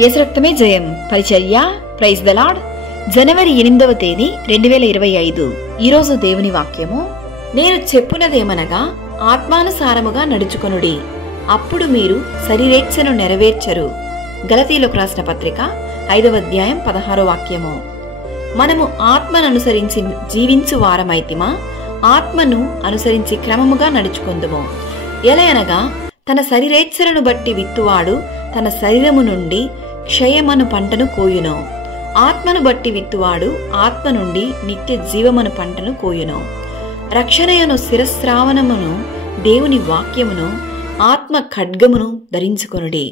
యేసు రక్తమే జయం. పరిచర్య. Praise the lord. జనవరి 8వ తేదీ 2025. ఈరోజు దేవుని వాక్యము, నేను చెప్పునదేమనగా ఆత్మానుసారముగా నడుచుకొనుడి, అప్పుడు మీరు శరీరేచ్ఛను నెరవేర్చరు. గలతీయులకు రాసిన పత్రిక 5వ అధ్యాయం 16వ వాక్యము. మనము ఆత్మను అనుసరించి జీవించు వారమైతిమా, ఆత్మను అనుసరించి క్రమముగా నడుచుకొందుము. ఎలయనగా తన శరీరేచ్ఛలను బట్టి విత్తువాడు తన శరీరము నుండి క్షయమను పంటను కోయును, ఆత్మను బట్టి విత్తువాడు ఆత్మ నుండి నిత్య జీవమను పంటను కోయును. రక్షణయను శిరస్రావణమును దేవుని వాక్యమును ఆత్మ ఖడ్గమును ధరించుకొనుడి.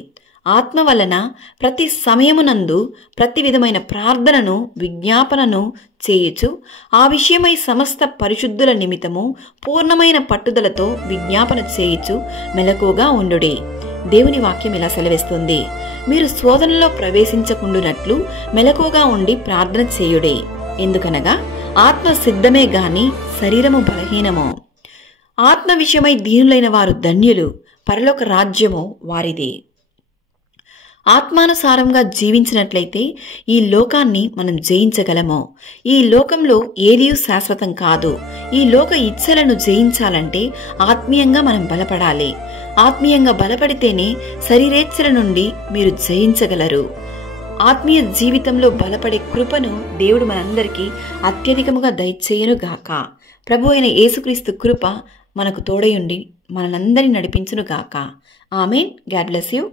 ఆత్మ వలన ప్రతి సమయమునందు ప్రతి విధమైన ప్రార్థనను విజ్ఞాపనను చేయుచు ఆ విషయమై సమస్త పరిశుద్ధుల నిమిత్తము పూర్ణమైన పట్టుదలతో విజ్ఞాపన చేయుచు మెలకుగా ఉండుడి. దేవుని వాక్యం ఇలా సెలవిస్తుంది, మీరు శోధనలో ప్రవేశించకుండునట్లు మెలకుగా ఉండి ప్రార్థన చేయుడి. ఎందుకనగా ఆత్మ సిద్ధమే గాని శరీరము బలహీనము. ఆత్మ విషయమై దీనులైన వారు ధన్యులు, పరలోక రాజ్యము వారిది. ఆత్మానుసారంగా జీవించినట్లయితే ఈ లోకాన్ని మనం జయించగలము. ఈ లోకంలో ఏదీ శాశ్వతం కాదు. ఈ లోక ఇచ్ఛలను జయించాలంటే ఆత్మీయంగా మనం బలపడాలి. ఆత్మీయంగా బలపడితేనే శరీరేచ్ఛల నుండి మీరు జయించగలరు. ఆత్మీయ జీవితంలో బలపడే కృపను దేవుడు మనందరికీ అత్యధికముగా దయచేయునుగాక. ప్రభు అయిన యేసుక్రీస్తు కృప మనకు తోడయుండి మనందరినీ నడిపించునుగాక. ఆమేన్. God bless you.